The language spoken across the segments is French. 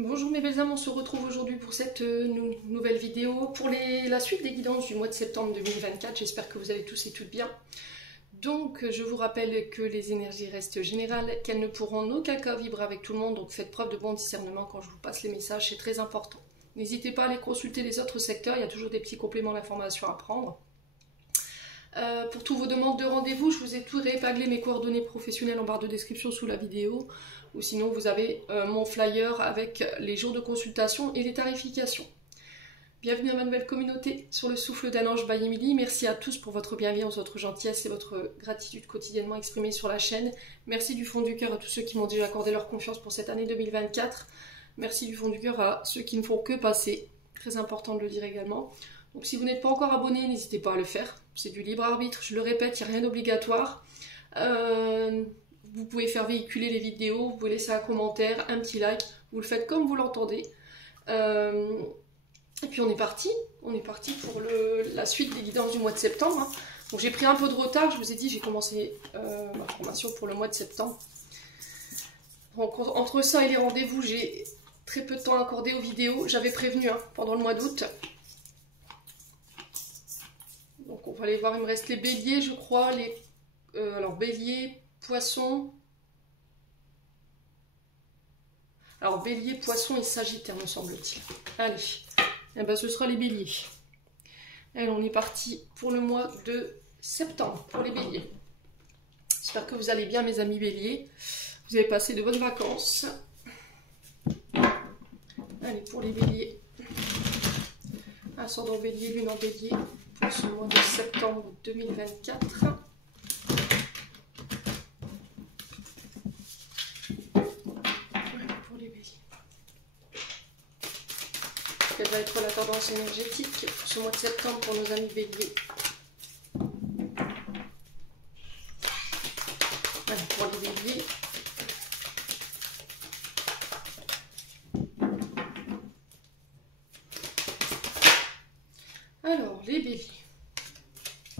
Bonjour mes belles âmes, on se retrouve aujourd'hui pour cette nouvelle vidéo pour la suite des guidances du mois de septembre 2024. J'espère que vous allez tous et toutes bien. Donc je vous rappelle que les énergies restent générales, qu'elles ne pourront en aucun cas vibrer avec tout le monde, donc faites preuve de bon discernement quand je vous passe les messages, c'est très important. N'hésitez pas à aller consulter les autres secteurs, il y a toujours des petits compléments d'information à prendre. Pour toutes vos demandes de rendez-vous, je vous ai tout réépaglé mes coordonnées professionnelles en barre de description sous la vidéo. Ou sinon, vous avez mon flyer avec les jours de consultation et les tarifications. Bienvenue à ma nouvelle communauté sur le souffle d'un ange by Emily. Merci à tous pour votre bienveillance, votre gentillesse et votre gratitude quotidiennement exprimée sur la chaîne. Merci du fond du cœur à tous ceux qui m'ont déjà accordé leur confiance pour cette année 2024. Merci du fond du cœur à ceux qui ne font que passer. Très important de le dire également. Donc si vous n'êtes pas encore abonné, n'hésitez pas à le faire. C'est du libre arbitre, je le répète, il n'y a rien d'obligatoire. Vous pouvez faire véhiculer les vidéos, vous pouvez laisser un commentaire, un petit like, vous le faites comme vous l'entendez. Et puis on est parti pour la suite des guidances du mois de septembre. Hein. Donc j'ai pris un peu de retard, je vous ai dit, j'ai commencé ma formation pour le mois de septembre. Donc entre ça et les rendez-vous, j'ai très peu de temps accordé aux vidéos. J'avais prévenu pendant le mois d'août. Donc on va aller voir, il me reste les béliers, je crois, alors bélier, poisson. Alors bélier, poisson et sagittaire, me semble-t-il. Allez, et ben, ce sera les béliers. Allez, on est parti pour le mois de septembre, pour les béliers. J'espère que vous allez bien, mes amis béliers. Vous avez passé de bonnes vacances. Allez, pour les béliers. Ascendant bélier, lune en bélier. Pour ce mois de septembre 2024. Voilà pour les béliers. Quelle va être la tendance énergétique pour ce mois de septembre pour nos amis béliers? Voilà pour les béliers. Alors, les béliers.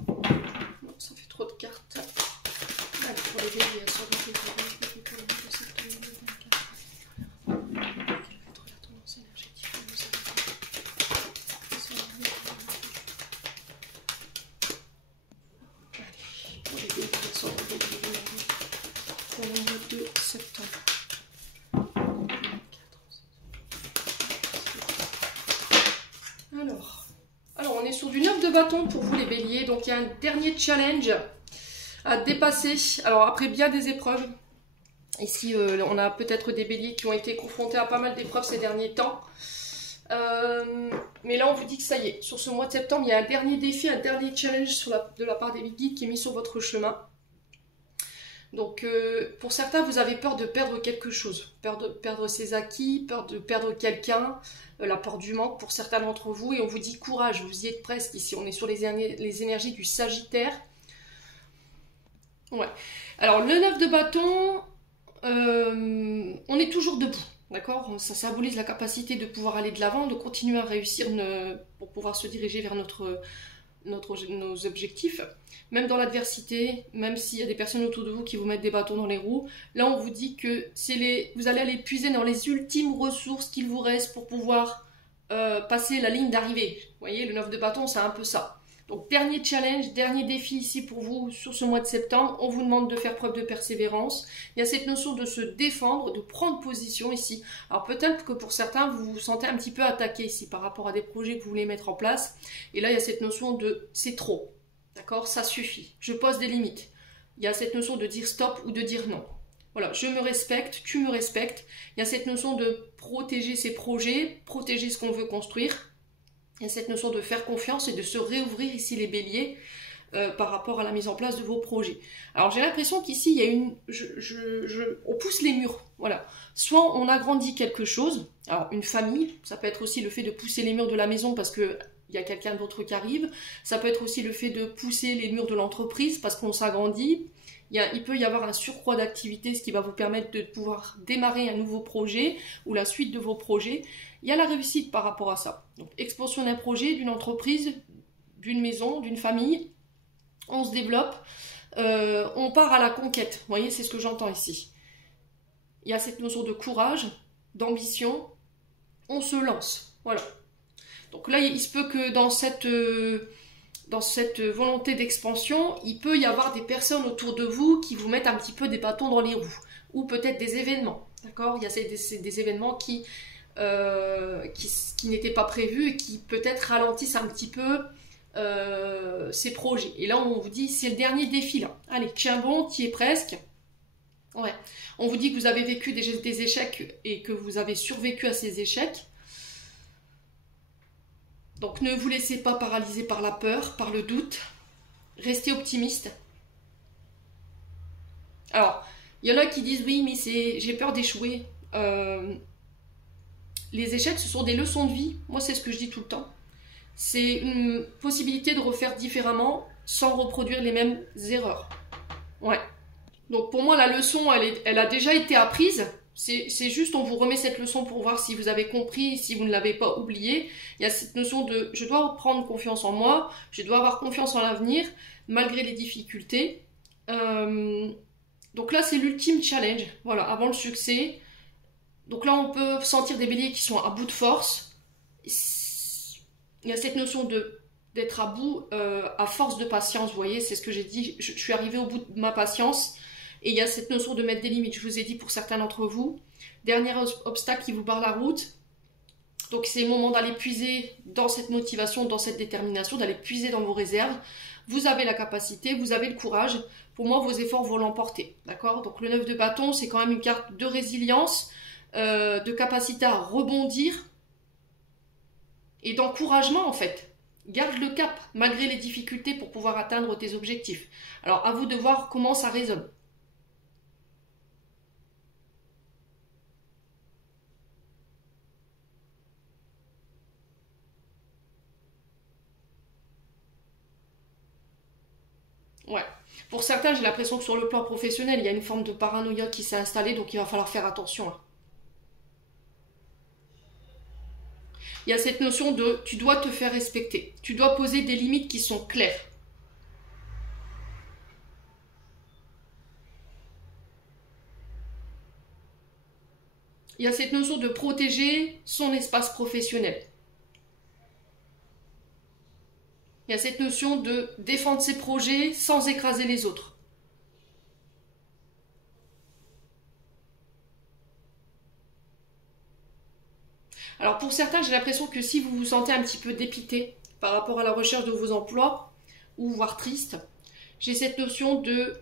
Non, ça fait trop de cartes. Allez, pour les béliers, elles sont pour le mois de septembre 2024. Quelle va être la tendance énergétique de nos Allez, pour les béliers, elles sont pour le mois de septembre. Alors, on est sur du 9 de bâton pour vous les béliers, donc il y a un dernier challenge à dépasser. Alors après bien des épreuves, ici on a peut-être des béliers qui ont été confrontés à pas mal d'épreuves ces derniers temps. Mais là on vous dit que ça y est, sur ce mois de septembre, il y a un dernier défi, un dernier challenge de la part des guides qui est mis sur votre chemin. Donc pour certains, vous avez peur de perdre quelque chose, peur de perdre ses acquis, peur de perdre quelqu'un, la peur du manque pour certains d'entre vous, et on vous dit courage, vous y êtes presque ici, on est sur les énergies du Sagittaire. Ouais. Alors le 9 de bâton, on est toujours debout, d'accord? Ça symbolise la capacité de pouvoir aller de l'avant, de continuer à réussir pour pouvoir se diriger vers nos objectifs, même dans l'adversité, même s'il y a des personnes autour de vous qui vous mettent des bâtons dans les roues. Là on vous dit que vous allez aller puiser dans les ultimes ressources qu'il vous reste pour pouvoir passer la ligne d'arrivée. Vous voyez, le 9 de bâton, c'est un peu ça. Donc dernier challenge, dernier défi ici pour vous sur ce mois de septembre. On vous demande de faire preuve de persévérance. Il y a cette notion de se défendre, de prendre position ici. Alors peut-être que pour certains, vous vous sentez un petit peu attaqué ici par rapport à des projets que vous voulez mettre en place. Et là, il y a cette notion de c'est trop. D'accord? Ça suffit. Je pose des limites. Il y a cette notion de dire stop ou de dire non. Voilà, je me respecte, tu me respectes. Il y a cette notion de protéger ses projets, protéger ce qu'on veut construire. Il y a cette notion de faire confiance et de se réouvrir ici les béliers par rapport à la mise en place de vos projets. Alors j'ai l'impression qu'ici il y a on pousse les murs, voilà. Soit on agrandit quelque chose, alors une famille, ça peut être aussi le fait de pousser les murs de la maison parce que il y a quelqu'un d'autre qui arrive, ça peut être aussi le fait de pousser les murs de l'entreprise parce qu'on s'agrandit. Il peut y avoir un surcroît d'activité, ce qui va vous permettre de pouvoir démarrer un nouveau projet ou la suite de vos projets. Il y a la réussite par rapport à ça. Donc, expansion d'un projet, d'une entreprise, d'une maison, d'une famille. On se développe, on part à la conquête. Vous voyez, c'est ce que j'entends ici. Il y a cette notion de courage, d'ambition, on se lance. Voilà. Donc là, il se peut que dans cette volonté d'expansion, il peut y avoir des personnes autour de vous qui vous mettent un petit peu des bâtons dans les roues. Ou peut-être des événements. D'accord? Il y a des événements qui n'étaient pas prévus et qui peut-être ralentissent un petit peu ces projets. Et là, on vous dit, c'est le dernier défi là. Allez, tiens bon, t'y es presque. Ouais. On vous dit que vous avez vécu des échecs et que vous avez survécu à ces échecs. Donc ne vous laissez pas paralyser par la peur, par le doute. Restez optimiste. Alors, il y en a qui disent oui, mais j'ai peur d'échouer. Les échecs, ce sont des leçons de vie. Moi, c'est ce que je dis tout le temps. C'est une possibilité de refaire différemment sans reproduire les mêmes erreurs. Ouais. Donc pour moi, la leçon, elle a déjà été apprise. C'est juste, on vous remet cette leçon pour voir si vous avez compris, si vous ne l'avez pas oublié. Il y a cette notion de je dois prendre confiance en moi, je dois avoir confiance en l'avenir, malgré les difficultés. Donc là, c'est l'ultime challenge, voilà, avant le succès. Donc là, on peut sentir des béliers qui sont à bout de force. Il y a cette notion d'être à bout à force de patience, vous voyez, c'est ce que j'ai dit. Je suis arrivée au bout de ma patience. Et il y a cette notion de mettre des limites, je vous ai dit pour certains d'entre vous. Dernier obstacle qui vous barre la route. Donc c'est le moment d'aller puiser dans cette motivation, dans cette détermination, d'aller puiser dans vos réserves. Vous avez la capacité, vous avez le courage. Pour moi, vos efforts vont l'emporter. D'accord? Donc le 9 de bâton, c'est quand même une carte de résilience, de capacité à rebondir et d'encouragement en fait. Garde le cap malgré les difficultés pour pouvoir atteindre tes objectifs. Alors à vous de voir comment ça résonne. Ouais. Pour certains, j'ai l'impression que sur le plan professionnel, il y a une forme de paranoïa qui s'est installée, donc il va falloir faire attention là. Il y a cette notion de tu dois te faire respecter. Tu dois poser des limites qui sont claires. Il y a cette notion de protéger son espace professionnel. Il y a cette notion de défendre ses projets sans écraser les autres. Alors pour certains, j'ai l'impression que si vous vous sentez un petit peu dépité par rapport à la recherche de vos emplois, ou voire triste, j'ai cette notion de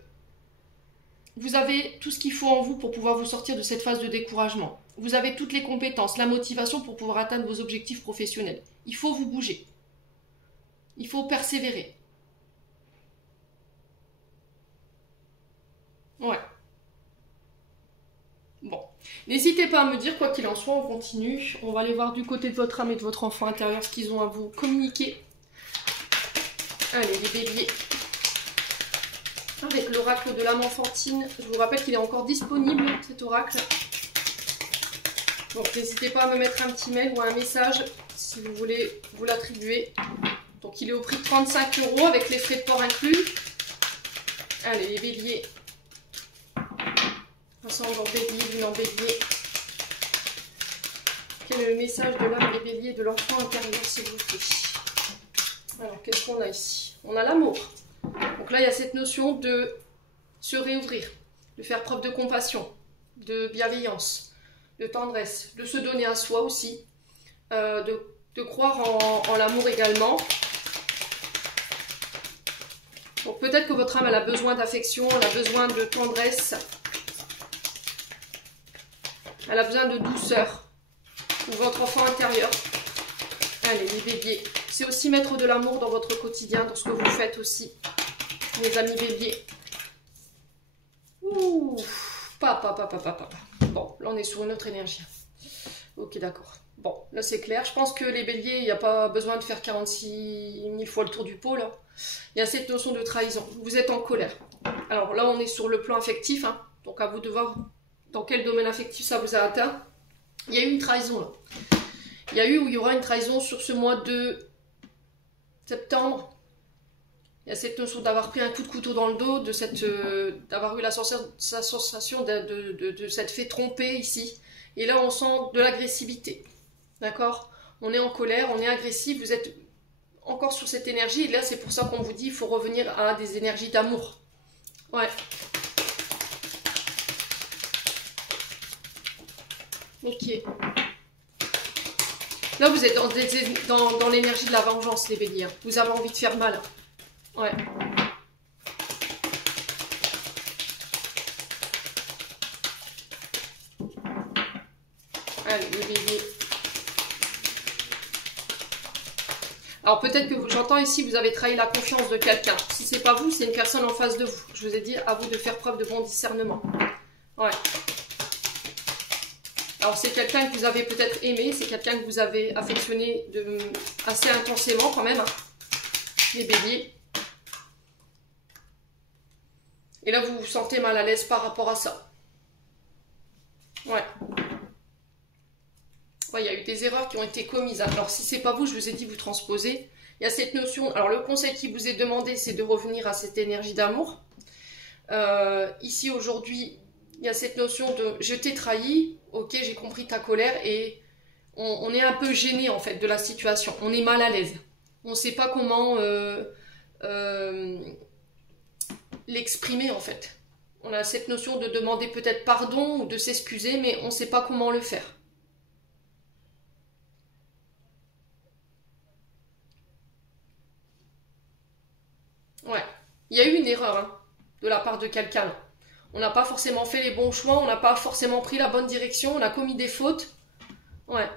vous avez tout ce qu'il faut en vous pour pouvoir vous sortir de cette phase de découragement. Vous avez toutes les compétences, la motivation pour pouvoir atteindre vos objectifs professionnels. Il faut vous bouger. Il faut persévérer. Ouais. Bon. N'hésitez pas à me dire, quoi qu'il en soit, on continue. On va aller voir du côté de votre âme et de votre enfant intérieur ce qu'ils ont à vous communiquer. Allez, les béliers. Avec l'oracle de l'âme enfantine. Je vous rappelle qu'il est encore disponible, cet oracle. Donc n'hésitez pas à me mettre un petit mail ou un message si vous voulez vous l'attribuer. Donc il est au prix de 35 € avec les frais de port inclus. Allez, les béliers. Ascendant bélier, lune en bélier. Quel est le message de l'âme des béliers de l'enfant intérieur, s'il vous plaît? Alors, qu'est-ce qu'on a ici? On a l'amour. Donc là, il y a cette notion de se réouvrir, de faire preuve de compassion, de bienveillance, de tendresse, de se donner à soi aussi, de croire en l'amour également. Donc peut-être que votre âme elle a besoin d'affection, elle a besoin de tendresse, elle a besoin de douceur, ou votre enfant intérieur. Allez, les béliers, c'est aussi mettre de l'amour dans votre quotidien, dans ce que vous faites aussi, mes amis béliers. Ouh, papa. Bon, là on est sur une autre énergie. Ok, d'accord. Bon, là c'est clair. Je pense que les béliers, il n'y a pas besoin de faire 46 000 fois le tour du pot, là. Il y a cette notion de trahison. Vous êtes en colère. Alors là, on est sur le plan affectif, hein. Donc à vous de voir dans quel domaine affectif ça vous a atteint. Il y a eu une trahison, là. Il y a eu ou il y aura une trahison sur ce mois de septembre. Il y a cette notion d'avoir pris un coup de couteau dans le dos, d'avoir eu la sensation de s'être fait tromper ici. Et là, on sent de l'agressivité. D'accord? On est en colère, on est agressif, vous êtes encore sur cette énergie. Et là, c'est pour ça qu'on vous dit il faut revenir à des énergies d'amour. Ouais. Ok. Là, vous êtes dans l'énergie de la vengeance, les béliers. Vous avez envie de faire mal. Ouais. Allez, les béliers. Alors peut-être que j'entends ici, vous avez trahi la confiance de quelqu'un. Si c'est pas vous, c'est une personne en face de vous. Je vous ai dit, à vous de faire preuve de bon discernement. Ouais. Alors c'est quelqu'un que vous avez peut-être aimé, c'est quelqu'un que vous avez affectionné assez intensément quand même. Les béliers. Et là, vous vous sentez mal à l'aise par rapport à ça. Ouais. Ouais, il y a eu des erreurs qui ont été commises. Alors, si c'est pas vous, je vous ai dit, vous transposez. Il y a cette notion... Alors, le conseil qui vous est demandé, c'est de revenir à cette énergie d'amour. Ici, aujourd'hui, il y a cette notion de « je t'ai trahi, ok, j'ai compris ta colère » et on est un peu gêné, en fait, de la situation. On est mal à l'aise. On ne sait pas comment l'exprimer, en fait. On a cette notion de demander peut-être pardon ou de s'excuser, mais on ne sait pas comment le faire. Ouais, il y a eu une erreur hein, de la part de quelqu'un. On n'a pas forcément fait les bons choix, on n'a pas forcément pris la bonne direction, on a commis des fautes. Ouais.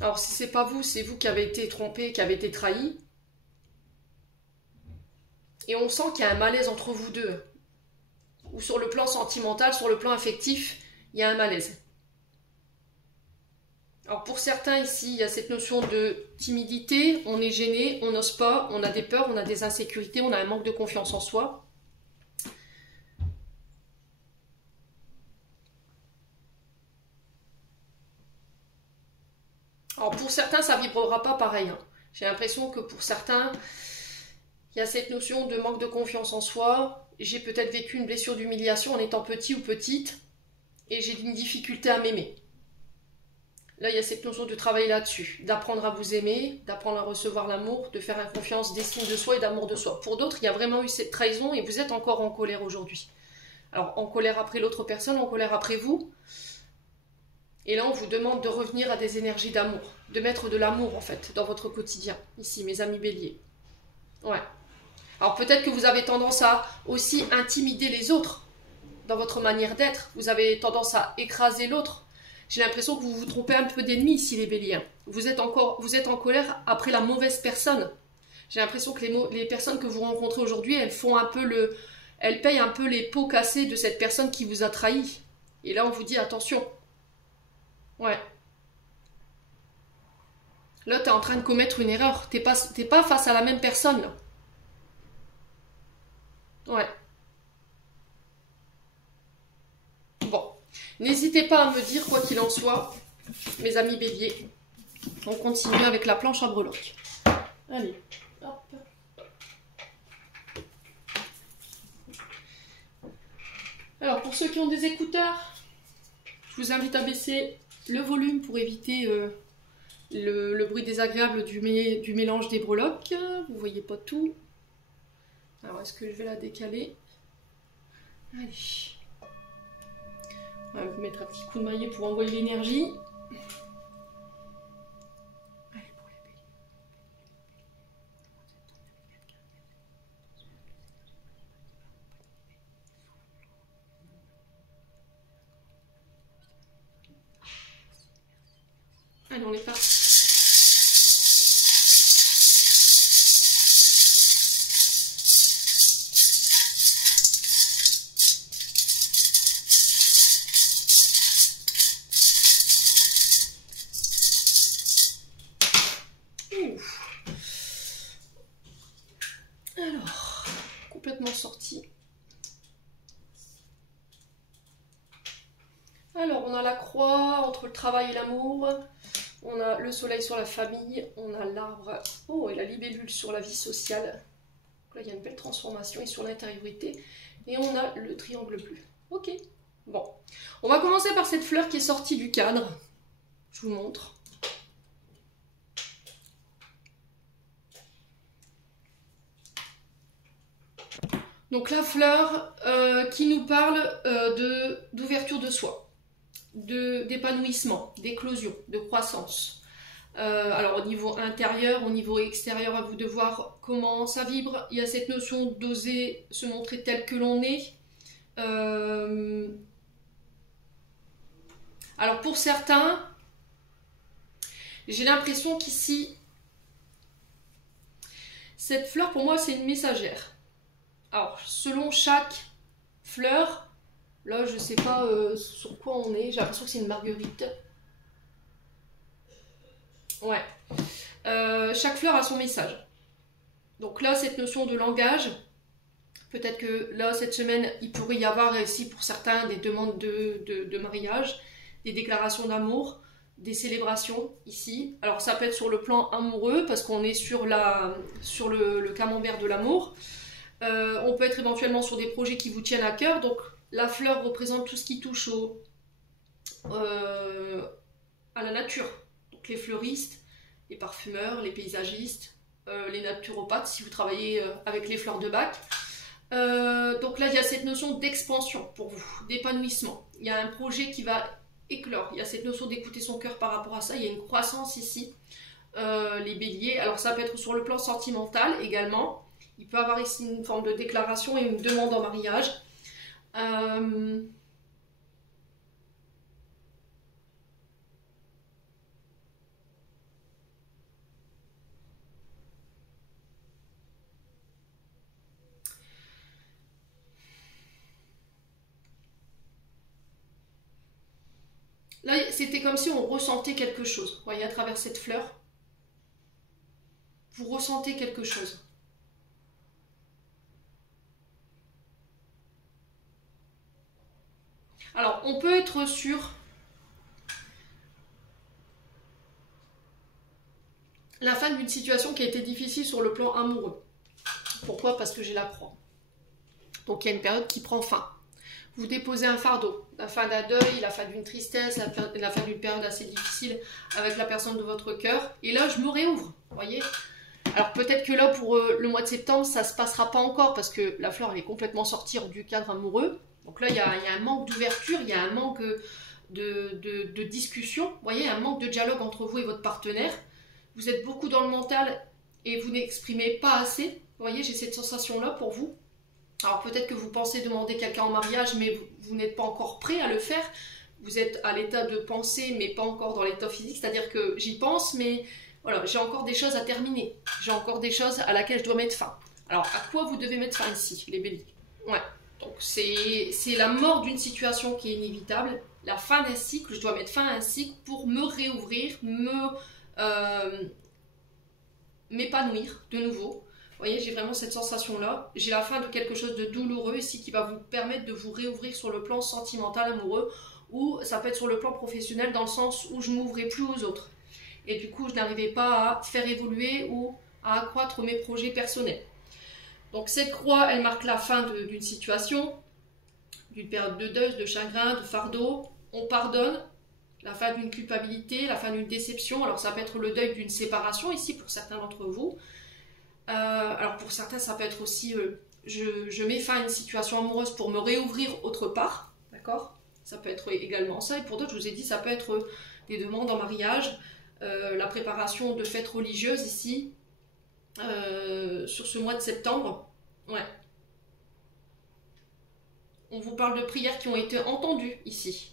Alors si c'est pas vous, c'est vous qui avez été trompé, qui avez été trahi. Et on sent qu'il y a un malaise entre vous deux. Ou sur le plan sentimental, sur le plan affectif, il y a un malaise. Alors pour certains ici, il y a cette notion de timidité, on est gêné, on n'ose pas, on a des peurs, on a des insécurités, on a un manque de confiance en soi. Alors pour certains, ça ne vibrera pas pareil. Hein. J'ai l'impression que pour certains, il y a cette notion de manque de confiance en soi. J'ai peut-être vécu une blessure d'humiliation en étant petit ou petite et j'ai une difficulté à m'aimer. Là, il y a cette notion de travailler là-dessus, d'apprendre à vous aimer, d'apprendre à recevoir l'amour, de faire confiance, d'estime de soi et d'amour de soi. Pour d'autres, il y a vraiment eu cette trahison et vous êtes encore en colère aujourd'hui. Alors, en colère après l'autre personne, en colère après vous. Et là, on vous demande de revenir à des énergies d'amour, de mettre de l'amour, en fait, dans votre quotidien. Ici, mes amis béliers. Ouais. Alors, peut-être que vous avez tendance à aussi intimider les autres dans votre manière d'être. Vous avez tendance à écraser l'autre. J'ai l'impression que vous vous trompez un peu d'ennemis ici, les béliers. Vous êtes en colère après la mauvaise personne. J'ai l'impression que les personnes que vous rencontrez aujourd'hui, elles payent un peu les pots cassés de cette personne qui vous a trahi. Et là, on vous dit attention. Ouais. Là, tu es en train de commettre une erreur. T'es pas face à la même personne. Là. Ouais. Bon. N'hésitez pas à me dire, quoi qu'il en soit, mes amis béliers. On continue avec la planche à breloques. Allez, hop. Alors, pour ceux qui ont des écouteurs, je vous invite à baisser le volume pour éviter le bruit désagréable du mélange des breloques. Vous voyez pas tout. Alors, est-ce que je vais la décaler? Allez. On va mettre un petit coup de maillet pour envoyer l'énergie. Allez, pour les béliers. Allez, on est parti. Alors, complètement sorti. Alors, on a la croix entre le travail et l'amour. On a le soleil sur la famille. On a l'arbre et la libellule sur la vie sociale. Donc là, il y a une belle transformation et sur l'intériorité. Et on a le triangle bleu. Ok. Bon. On va commencer par cette fleur qui est sortie du cadre. Je vous montre. Donc la fleur qui nous parle d'ouverture de soi, d'épanouissement, d'éclosion, de croissance. Alors au niveau intérieur, au niveau extérieur, à vous de voir comment ça vibre. Il y a cette notion d'oser se montrer tel que l'on est. Alors pour certains, j'ai l'impression qu'ici, cette fleur pour moi c'est une messagère. Alors selon chaque fleur, là je sais pas sur quoi on est, j'ai l'impression que c'est une marguerite. Ouais. Chaque fleur a son message. Donc là, cette notion de langage, peut-être que là, cette semaine, il pourrait y avoir ici pour certains des demandes de mariage, des déclarations d'amour, des célébrations ici. Alors ça peut être sur le plan amoureux, parce qu'on est sur le camembert de l'amour. On peut être éventuellement sur des projets qui vous tiennent à cœur. Donc la fleur représente tout ce qui touche à la nature. Donc les fleuristes, les parfumeurs, les paysagistes, les naturopathes si vous travaillez avec les fleurs de bac. Donc là il y a cette notion d'expansion pour vous, d'épanouissement. Il y a un projet qui va éclore, il y a cette notion d'écouter son cœur par rapport à ça, il y a une croissance ici. Les béliers, alors ça peut être sur le plan sentimental également. Il peut y avoir ici une forme de déclaration et une demande en mariage. Là, c'était comme si on ressentait quelque chose. Vous voyez, à travers cette fleur, vous ressentez quelque chose. Alors, on peut être sur la fin d'une situation qui a été difficile sur le plan amoureux. Pourquoi? Parce que j'ai la croix. Donc, il y a une période qui prend fin. Vous déposez un fardeau, la fin d'un deuil, la fin d'une tristesse, la fin d'une période assez difficile avec la personne de votre cœur. Et là, je me réouvre, vous voyez. Alors peut-être que là, pour le mois de septembre, ça ne se passera pas encore parce que la fleur, elle est complètement sortie du cadre amoureux. Donc là, il y a un manque d'ouverture, il y a un manque de discussion, vous voyez, un manque de dialogue entre vous et votre partenaire. Vous êtes beaucoup dans le mental et vous n'exprimez pas assez. Vous voyez, j'ai cette sensation-là pour vous. Alors peut-être que vous pensez demander quelqu'un en mariage, mais vous n'êtes pas encore prêt à le faire. Vous êtes à l'état de pensée, mais pas encore dans l'état physique. C'est-à-dire que j'y pense, mais voilà, j'ai encore des choses à terminer. J'ai encore des choses à laquelle je dois mettre fin. Alors à quoi vous devez mettre fin ici, les béliers? Ouais. Donc c'est la mort d'une situation qui est inévitable. La fin d'un cycle, je dois mettre fin à un cycle pour me réouvrir, m'épanouir de nouveau. Vous voyez, j'ai vraiment cette sensation-là. J'ai la fin de quelque chose de douloureux ici qui va vous permettre de vous réouvrir sur le plan sentimental, amoureux, ou ça peut être sur le plan professionnel dans le sens où je ne m'ouvrais plus aux autres. Et du coup, je n'arrivais pas à faire évoluer ou à accroître mes projets personnels. Donc cette croix, elle marque la fin d'une situation, d'une période de deuil, de chagrin, de fardeau. On pardonne, la fin d'une culpabilité, la fin d'une déception. Alors ça peut être le deuil d'une séparation ici pour certains d'entre vous. Alors pour certains, ça peut être aussi je mets fin à une situation amoureuse pour me réouvrir autre part, d'accord? Ça peut être également ça. Et pour d'autres, je vous ai dit, ça peut être des demandes en mariage, la préparation de fêtes religieuses ici, sur ce mois de septembre. Ouais. On vous parle de prières qui ont été entendues ici.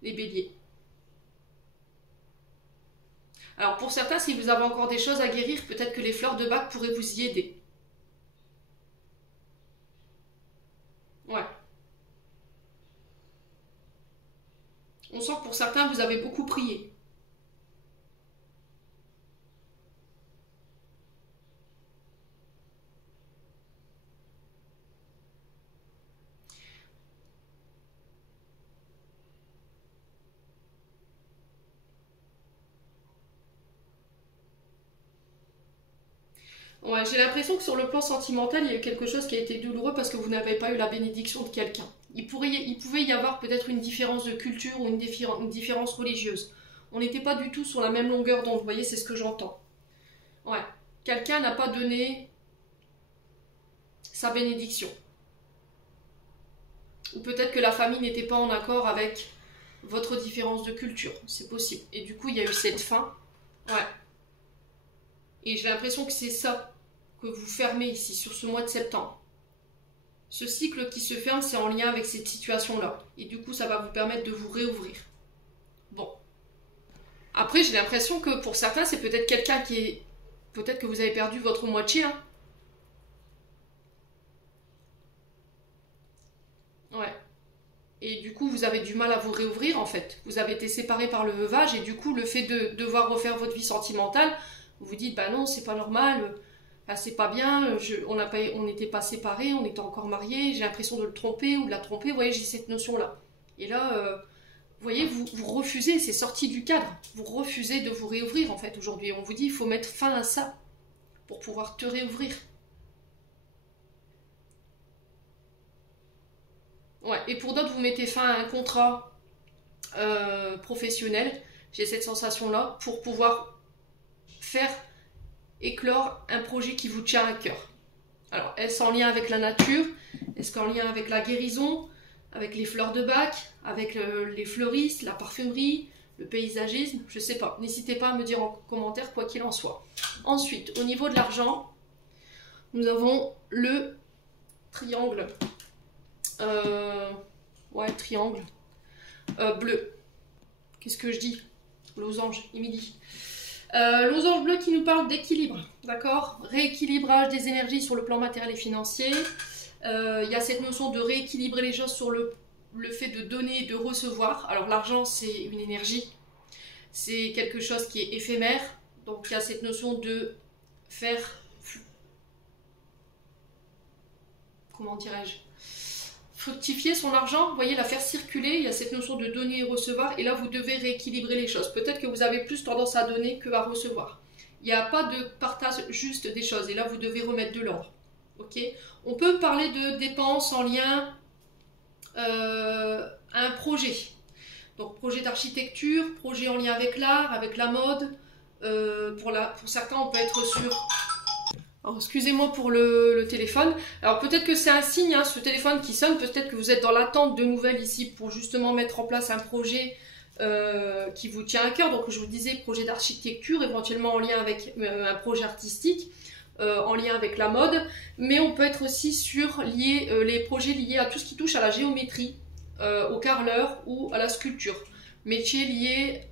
Les béliers. Alors pour certains, si vous avez encore des choses à guérir, peut-être que les fleurs de bac pourraient vous y aider. Ouais. On sent que pour certains, vous avez beaucoup prié. Ouais, j'ai l'impression que sur le plan sentimental, il y a eu quelque chose qui a été douloureux parce que vous n'avez pas eu la bénédiction de quelqu'un. Il pouvait y avoir peut-être une différence de culture ou une différence religieuse. On n'était pas du tout sur la même longueur d'onde, vous voyez, c'est ce que j'entends. Ouais, quelqu'un n'a pas donné sa bénédiction. Ou peut-être que la famille n'était pas en accord avec votre différence de culture, c'est possible. Et du coup, il y a eu cette fin. Ouais. Et j'ai l'impression que c'est ça que vous fermez ici, sur ce mois de septembre. Ce cycle qui se ferme, c'est en lien avec cette situation-là. Et du coup, ça va vous permettre de vous réouvrir. Bon. Après, j'ai l'impression que pour certains, c'est peut-être quelqu'un qui est... Peut-être que vous avez perdu votre moitié, hein. Ouais. Et du coup, vous avez du mal à vous réouvrir, en fait. Vous avez été séparés par le veuvage, et du coup, le fait de devoir refaire votre vie sentimentale, vous vous dites, bah non, c'est pas normal, bah, c'est pas bien, on n'était pas séparés, on était encore mariés, j'ai l'impression de le tromper ou de la tromper, vous voyez, j'ai cette notion-là. Et là, vous voyez, vous refusez, c'est sorti du cadre, vous refusez de vous réouvrir, en fait, aujourd'hui. On vous dit, il faut mettre fin à ça pour pouvoir te réouvrir. Ouais, et pour d'autres, vous mettez fin à un contrat professionnel, j'ai cette sensation-là, pour pouvoir faire éclore un projet qui vous tient à cœur. Alors, est-ce en lien avec la nature? Est-ce qu'en lien avec la guérison? Avec les fleurs de bac? Avec les fleuristes, la parfumerie, le paysagisme? Je sais pas. N'hésitez pas à me dire en commentaire quoi qu'il en soit. Ensuite, au niveau de l'argent, nous avons le triangle. Ouais, triangle. Bleu. Qu'est-ce que je dis? Losange, il me dit. Losange bleu qui nous parle d'équilibre, d'accord? Rééquilibrage des énergies sur le plan matériel et financier. Il y a cette notion de rééquilibrer les choses sur le fait de donner et de recevoir. Alors l'argent, c'est une énergie, c'est quelque chose qui est éphémère. Donc il y a cette notion de faire, comment dirais-je, fructifier son argent, vous voyez, la faire circuler. Il y a cette notion de donner et recevoir, et là vous devez rééquilibrer les choses. Peut-être que vous avez plus tendance à donner que à recevoir. Il n'y a pas de partage juste des choses, et là vous devez remettre de l'ordre. Ok. On peut parler de dépenses en lien à un projet. Donc projet d'architecture, projet en lien avec l'art, avec la mode. Pour certains, on peut être sur... Alors, excusez-moi pour le téléphone. Alors peut-être que c'est un signe, hein, ce téléphone qui sonne, peut-être que vous êtes dans l'attente de nouvelles ici pour justement mettre en place un projet qui vous tient à cœur. Donc je vous disais projet d'architecture, éventuellement en lien avec un projet artistique, en lien avec la mode. Mais on peut être aussi sur les projets liés à tout ce qui touche à la géométrie, au carreleur ou à la sculpture. Métier lié,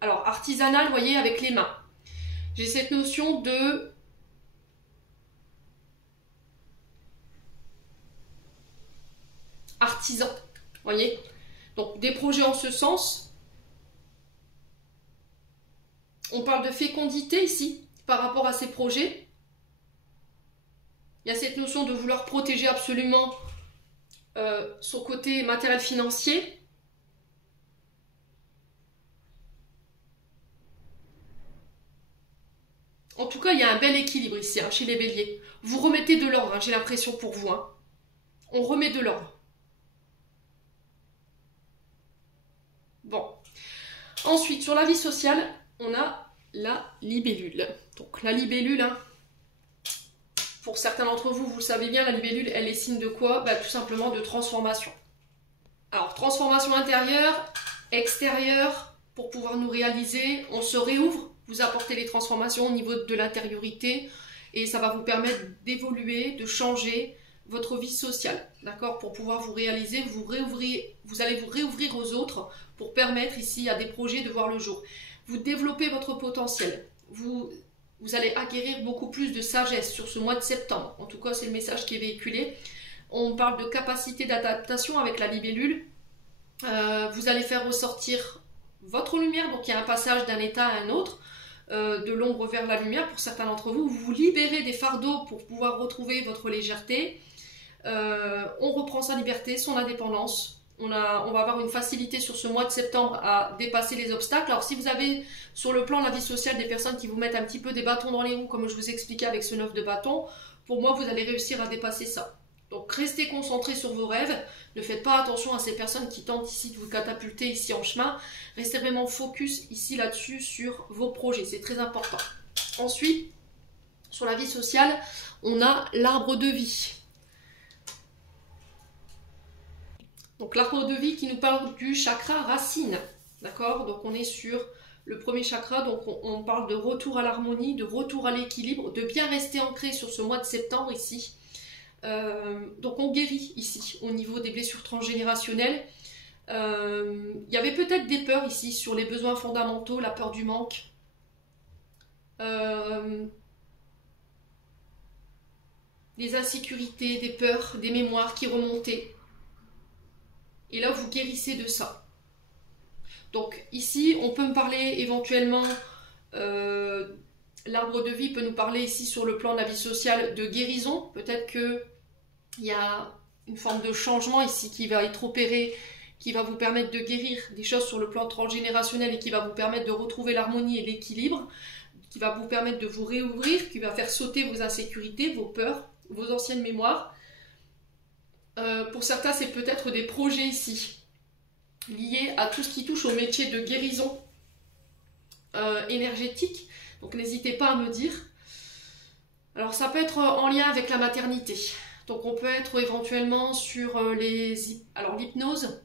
alors artisanal, vous voyez, avec les mains. J'ai cette notion de... artisan, voyez, donc des projets en ce sens. On parle de fécondité ici par rapport à ces projets. Il y a cette notion de vouloir protéger absolument son côté matériel financier. En tout cas, il y a un bel équilibre ici, hein, chez les béliers. Vous remettez de l'ordre, hein, j'ai l'impression pour vous, hein. On remet de l'ordre. Bon. Ensuite, sur la vie sociale, on a la libellule. Donc la libellule, hein, pour certains d'entre vous, vous le savez bien, la libellule, elle est signe de quoi? Bah, tout simplement de transformation. Alors, transformation intérieure, extérieure, pour pouvoir nous réaliser, on se réouvre, vous apportez les transformations au niveau de l'intériorité, et ça va vous permettre d'évoluer, de changer votre vie sociale, d'accord? Pour pouvoir vous réaliser, vous allez vous réouvrir aux autres pour permettre ici à des projets de voir le jour. Vous développez votre potentiel, vous allez acquérir beaucoup plus de sagesse sur ce mois de septembre. En tout cas, c'est le message qui est véhiculé. On parle de capacité d'adaptation avec la libellule. Vous allez faire ressortir votre lumière, donc il y a un passage d'un état à un autre, de l'ombre vers la lumière pour certains d'entre vous. Vous vous libérez des fardeaux pour pouvoir retrouver votre légèreté. On reprend sa liberté, son indépendance. On va avoir une facilité sur ce mois de septembre à dépasser les obstacles. Alors si vous avez sur le plan de la vie sociale des personnes qui vous mettent un petit peu des bâtons dans les roues, comme je vous expliquais avec ce 9 de bâton, pour moi vous allez réussir à dépasser ça. Donc restez concentrés sur vos rêves, ne faites pas attention à ces personnes qui tentent ici de vous catapulter ici en chemin, restez vraiment focus ici là-dessus sur vos projets, c'est très important. Ensuite, sur la vie sociale, on a l'arbre de vie. Donc l'arbre de vie qui nous parle du chakra racine, d'accord? Donc on est sur le premier chakra, donc on parle de retour à l'harmonie, de retour à l'équilibre, de bien rester ancré sur ce mois de septembre ici. Donc on guérit ici au niveau des blessures transgénérationnelles. Il y avait peut-être des peurs ici sur les besoins fondamentaux, la peur du manque. Des insécurités, des peurs, des mémoires qui remontaient. Et là vous guérissez de ça. Donc ici on peut me parler éventuellement, l'arbre de vie peut nous parler ici sur le plan de la vie sociale de guérison. Peut-être que il y a une forme de changement ici qui va être opéré, qui va vous permettre de guérir des choses sur le plan transgénérationnel et qui va vous permettre de retrouver l'harmonie et l'équilibre, qui va vous permettre de vous réouvrir, qui va faire sauter vos insécurités, vos peurs, vos anciennes mémoires. Pour certains, c'est peut-être des projets ici, liés à tout ce qui touche au métier de guérison énergétique. Donc n'hésitez pas à me dire. Alors ça peut être en lien avec la maternité. Donc on peut être éventuellement sur l'hypnose.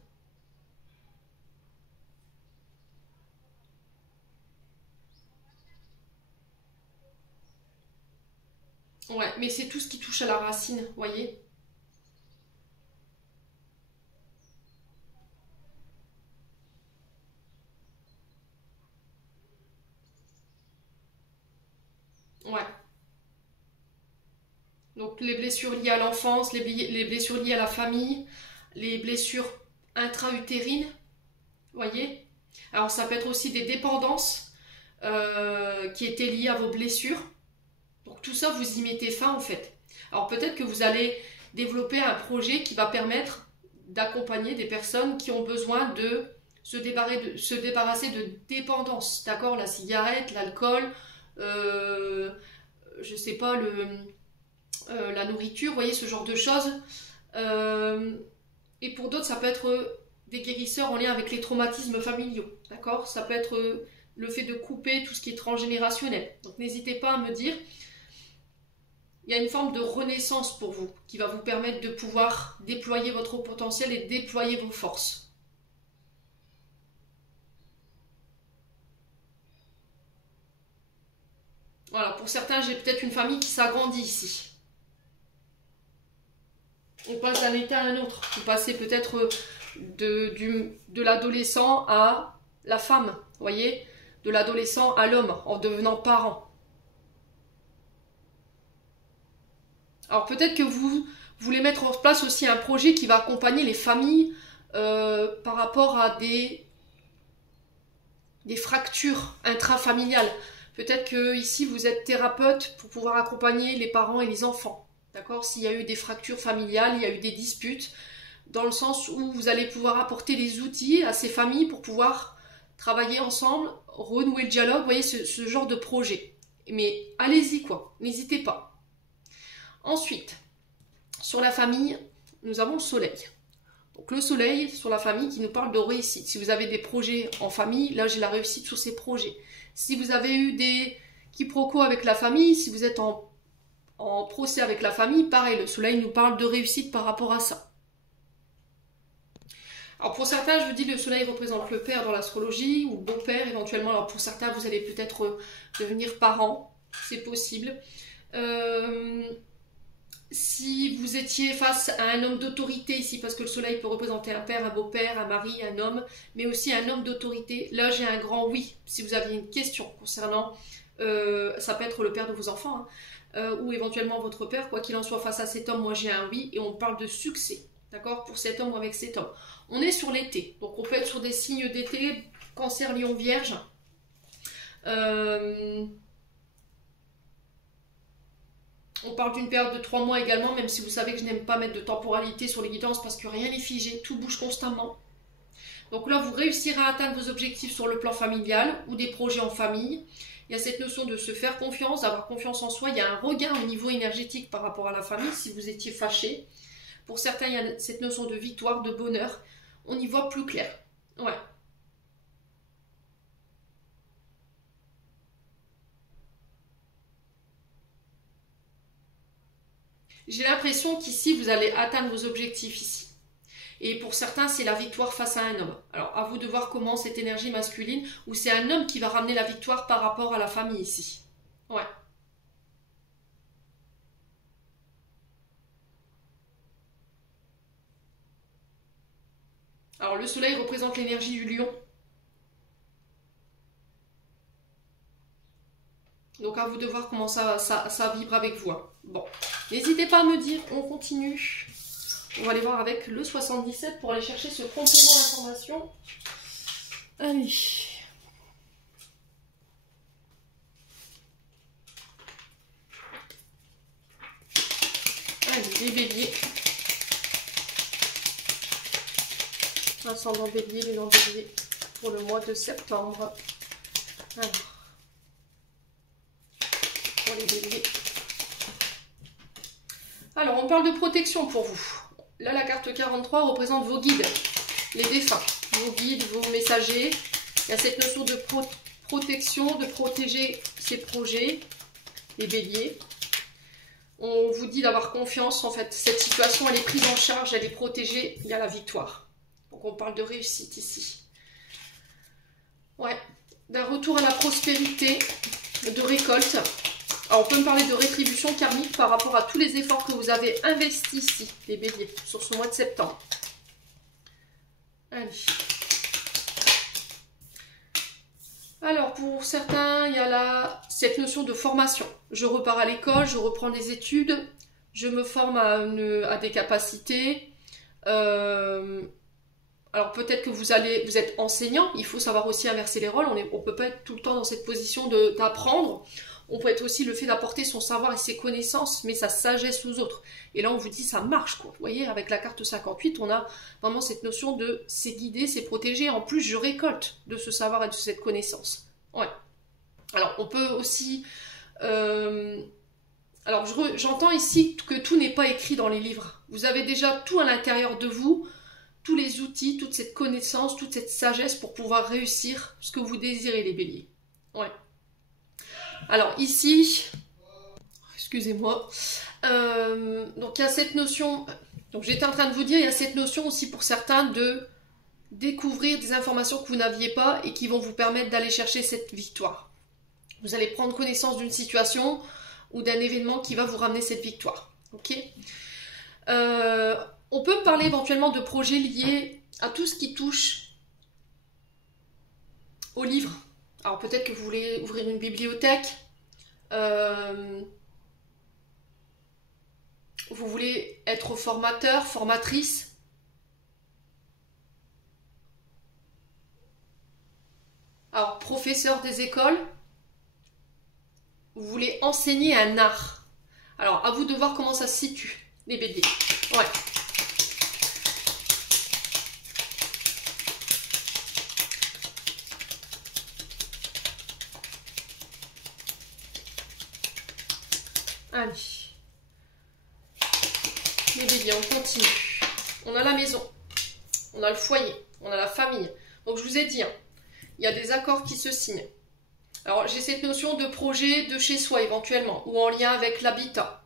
Ouais, mais c'est tout ce qui touche à la racine, vous voyez. Ouais. Donc les blessures liées à l'enfance, les blessures liées à la famille, les blessures intra-utérines, vous voyez. Alors ça peut être aussi des dépendances qui étaient liées à vos blessures. Donc tout ça, vous y mettez fin en fait. Alors peut-être que vous allez développer un projet qui va permettre d'accompagner des personnes qui ont besoin de se débarrasser de dépendance. D'accord? La cigarette, l'alcool, je sais pas, la nourriture, vous voyez, ce genre de choses. Et pour d'autres, ça peut être des guérisseurs en lien avec les traumatismes familiaux. D'accord? Ça peut être le fait de couper tout ce qui est transgénérationnel. Donc n'hésitez pas à me dire. Il y a une forme de renaissance pour vous qui va vous permettre de pouvoir déployer votre potentiel et déployer vos forces. Voilà, pour certains, j'ai peut-être une famille qui s'agrandit ici. On passe d'un état à un autre. Vous passez peut-être de l'adolescent à la femme, vous voyez, de l'adolescent à l'homme en devenant parent. Alors peut-être que vous voulez mettre en place aussi un projet qui va accompagner les familles par rapport à des fractures intrafamiliales. Peut-être que ici vous êtes thérapeute pour pouvoir accompagner les parents et les enfants. D'accord? S'il y a eu des fractures familiales, il y a eu des disputes, dans le sens où vous allez pouvoir apporter des outils à ces familles pour pouvoir travailler ensemble, renouer le dialogue, vous voyez, ce genre de projet. Mais allez-y quoi, n'hésitez pas. Ensuite, sur la famille, nous avons le soleil. Donc le soleil sur la famille qui nous parle de réussite. Si vous avez des projets en famille, là j'ai la réussite sur ces projets. Si vous avez eu des quiproquos avec la famille, si vous êtes en procès avec la famille, pareil, le soleil nous parle de réussite par rapport à ça. Alors pour certains, je vous dis, le soleil représente le père dans l'astrologie, ou beau-père éventuellement. Alors pour certains, vous allez peut-être devenir parent, c'est possible. Si vous étiez face à un homme d'autorité ici, parce que le soleil peut représenter un père, un beau-père, un mari, un homme, mais aussi un homme d'autorité, là j'ai un grand oui. Si vous aviez une question concernant, ça peut être le père de vos enfants, hein, ou éventuellement votre père, quoi qu'il en soit face à cet homme, moi j'ai un oui, et on parle de succès, d'accord, pour cet homme ou avec cet homme. On est sur l'été, donc on peut être sur des signes d'été, Cancer, Lion, Vierge. On parle d'une période de 3 mois également, même si vous savez que je n'aime pas mettre de temporalité sur les guidances parce que rien n'est figé, tout bouge constamment. Donc là, vous réussirez à atteindre vos objectifs sur le plan familial ou des projets en famille. Il y a cette notion de se faire confiance, d'avoir confiance en soi. Il y a un regain au niveau énergétique par rapport à la famille si vous étiez fâché. Pour certains, il y a cette notion de victoire, de bonheur. On y voit plus clair. Ouais. J'ai l'impression qu'ici, vous allez atteindre vos objectifs ici. Et pour certains, c'est la victoire face à un homme. Alors, à vous de voir comment cette énergie masculine, ou c'est un homme qui va ramener la victoire par rapport à la famille ici. Ouais. Alors, le soleil représente l'énergie du lion. Donc, à vous de voir comment ça vibre avec vous. Bon, n'hésitez pas à me dire, on continue. On va aller voir avec le 77 pour aller chercher ce complément d'information. Allez. Allez, les béliers. Ascendant bélier, lunan bélier pour le mois de septembre. Alors, pour les béliers. Alors, on parle de protection pour vous. Là, la carte 43 représente vos guides, les défunts, vos guides, vos messagers. Il y a cette notion de protection, de protéger ses projets, les béliers. On vous dit d'avoir confiance, en fait. Cette situation, elle est prise en charge, elle est protégée, il y a la victoire. Donc, on parle de réussite ici. Ouais, d'un retour à la prospérité, de récolte. Alors, on peut me parler de rétribution karmique par rapport à tous les efforts que vous avez investis ici, les béliers, sur ce mois de septembre. Allez. Alors, pour certains, il y a cette notion de formation. Je repars à l'école, je reprends des études, je me forme à des capacités. Alors, peut-être que vous êtes enseignant, il faut savoir aussi inverser les rôles. On ne peut pas être tout le temps dans cette position d'apprendre. On peut être aussi le fait d'apporter son savoir et ses connaissances, mais sa sagesse aux autres. Et là, on vous dit, ça marche, quoi. Vous voyez, avec la carte 58, on a vraiment cette notion de c'est guidé, c'est protégé. En plus, je récolte de ce savoir et de cette connaissance. Ouais. Alors, on peut aussi... Alors, j'entends ici que tout n'est pas écrit dans les livres. Vous avez déjà tout à l'intérieur de vous, tous les outils, toute cette connaissance, toute cette sagesse pour pouvoir réussir ce que vous désirez, les béliers. Ouais. Alors ici, excusez-moi, donc il y a cette notion, donc j'étais en train de vous dire, il y a cette notion aussi pour certains de découvrir des informations que vous n'aviez pas et qui vont vous permettre d'aller chercher cette victoire. Vous allez prendre connaissance d'une situation ou d'un événement qui va vous ramener cette victoire. Ok. On peut parler éventuellement de projets liés à tout ce qui touche au livre. Alors peut-être que vous voulez ouvrir une bibliothèque, vous voulez être formateur, formatrice. Alors professeur des écoles, vous voulez enseigner un art. Alors à vous de voir comment ça se situe, les béliers. Ouais. Allez, les béliers, on continue. On a la maison, on a le foyer, on a la famille. Donc je vous ai dit, hein, il y a des accords qui se signent. Alors j'ai cette notion de projet de chez soi éventuellement, ou en lien avec l'habitat.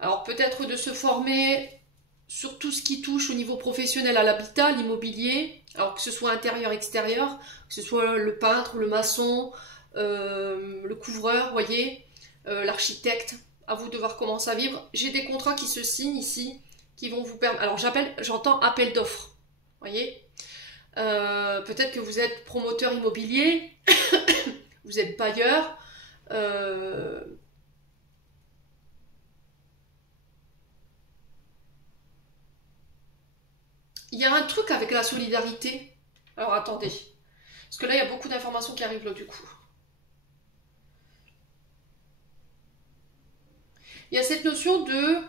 Alors peut-être de se former sur tout ce qui touche au niveau professionnel à l'habitat, l'immobilier, alors que ce soit intérieur, extérieur, que ce soit le peintre, le maçon, le couvreur, voyez, l'architecte. À vous de voir comment ça vibre. J'ai des contrats qui se signent ici, qui vont vous permettre... Alors j'entends appel d'offres, voyez. Peut-être que vous êtes promoteur immobilier, vous êtes bailleur, il y a un truc avec la solidarité. Alors attendez, parce que là il y a beaucoup d'informations qui arrivent là du coup. Il y a cette notion de...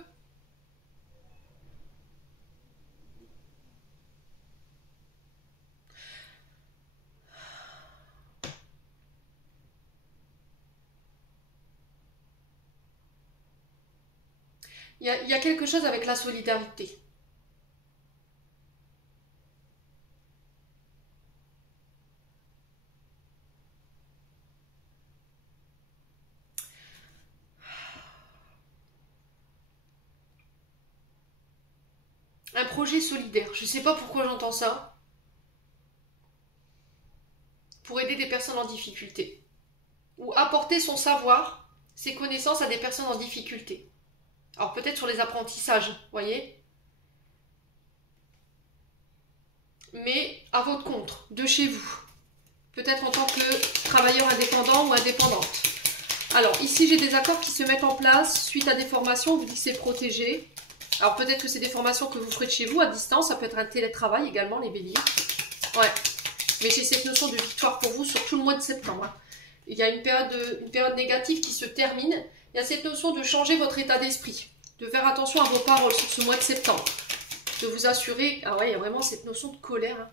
Il y a quelque chose avec la solidarité. Un projet solidaire. Je ne sais pas pourquoi j'entends ça. Pour aider des personnes en difficulté. Ou apporter son savoir, ses connaissances à des personnes en difficulté. Alors peut-être sur les apprentissages, voyez. Mais à votre compte, de chez vous. Peut-être en tant que travailleur indépendant ou indépendante. Alors ici j'ai des accords qui se mettent en place suite à des formations, on vous dit que c'est protégé. Alors peut-être que c'est des formations que vous ferez de chez vous à distance, ça peut être un télétravail également les béliers. Ouais, mais j'ai cette notion de victoire pour vous sur tout le mois de septembre. Hein. Il y a une période négative qui se termine, il y a cette notion de changer votre état d'esprit, de faire attention à vos paroles sur ce mois de septembre, de vous assurer, ah ouais, il y a vraiment cette notion de colère. Hein.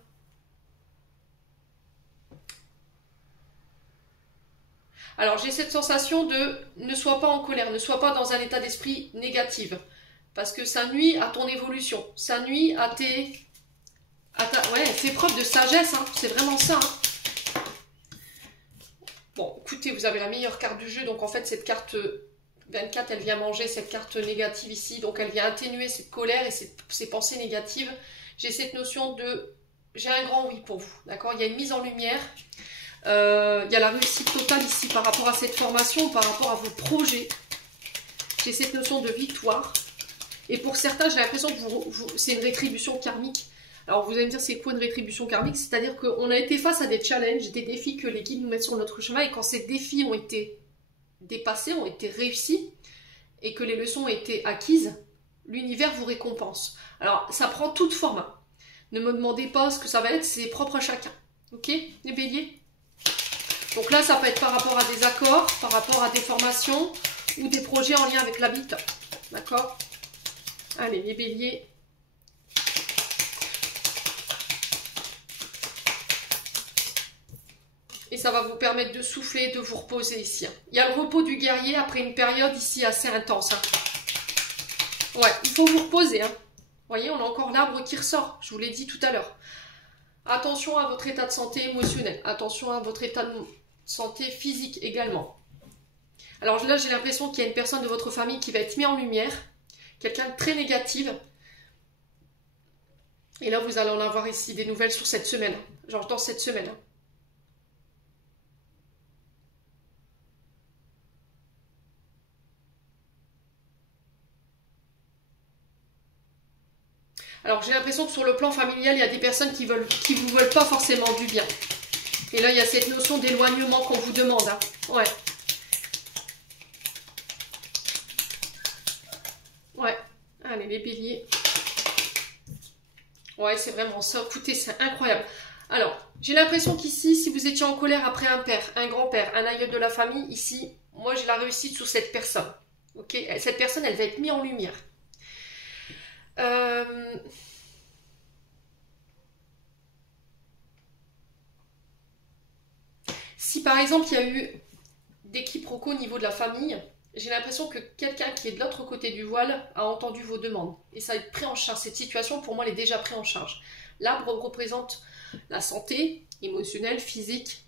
Alors j'ai cette sensation de ne sois pas en colère, ne sois pas dans un état d'esprit négatif. Parce que ça nuit à ton évolution, ça nuit à ouais, fais preuve de sagesse, hein, c'est vraiment ça. Hein. Bon, écoutez, vous avez la meilleure carte du jeu, donc en fait cette carte 24, elle vient manger cette carte négative ici, donc elle vient atténuer cette colère et ces pensées négatives. J'ai cette notion de, j'ai un grand oui pour vous, d'accord. Il y a une mise en lumière, il y a la réussite totale ici par rapport à cette formation, par rapport à vos projets. J'ai cette notion de victoire. Et pour certains, j'ai l'impression que c'est une rétribution karmique. Alors vous allez me dire, c'est quoi une rétribution karmique? C'est-à-dire qu'on a été face à des challenges, des défis que les guides nous mettent sur notre chemin, et quand ces défis ont été dépassés, ont été réussis, et que les leçons ont été acquises, l'univers vous récompense. Alors ça prend toute forme. Hein. Ne me demandez pas ce que ça va être, c'est propre à chacun. Ok, les béliers? Donc là, ça peut être par rapport à des accords, par rapport à des formations, ou des projets en lien avec l'habitat. D'accord? Allez, les béliers. Et ça va vous permettre de souffler, de vous reposer ici. Il y a le repos du guerrier après une période ici assez intense. Hein. Ouais, il faut vous reposer. Hein. Vous voyez, on a encore l'arbre qui ressort. Je vous l'ai dit tout à l'heure. Attention à votre état de santé émotionnel. Attention à votre état de santé physique également. Alors là, j'ai l'impression qu'il y a une personne de votre famille qui va être mise en lumière. Quelqu'un de très négatif. Et là, vous allez en avoir ici des nouvelles sur cette semaine. Genre dans cette semaine. Alors j'ai l'impression que sur le plan familial, il y a des personnes qui vous veulent pas forcément du bien. Et là, il y a cette notion d'éloignement qu'on vous demande. Hein. Ouais. Ouais. Allez, les béliers. Ouais, c'est vraiment ça. Écoutez, c'est incroyable. Alors, j'ai l'impression qu'ici, si vous étiez en colère après un père, un grand-père, un aïeul de la famille, ici, moi, j'ai la réussite sur cette personne. Ok, cette personne, elle va être mise en lumière. Si par exemple, il y a eu des quiproquos au niveau de la famille, j'ai l'impression que quelqu'un qui est de l'autre côté du voile a entendu vos demandes. Et ça va être pris en charge. Cette situation, pour moi, elle est déjà prise en charge. L'arbre représente la santé émotionnelle, physique,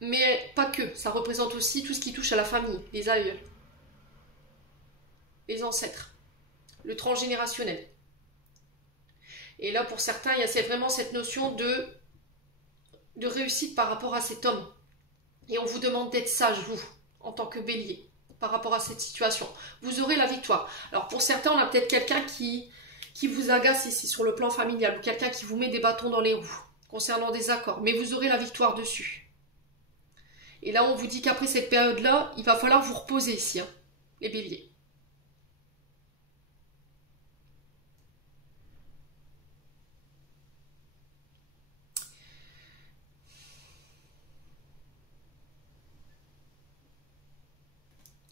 mais pas que. Ça représente aussi tout ce qui touche à la famille, les aïeux, les ancêtres, le transgénérationnel. Et là, pour certains, il y a vraiment cette notion de réussite par rapport à cet homme. Et on vous demande d'être sage, vous, en tant que bélier, par rapport à cette situation. Vous aurez la victoire. Alors pour certains, on a peut-être quelqu'un qui vous agace ici sur le plan familial, ou quelqu'un qui vous met des bâtons dans les roues, concernant des accords. Mais vous aurez la victoire dessus. Et là, on vous dit qu'après cette période-là, il va falloir vous reposer ici, hein, les béliers.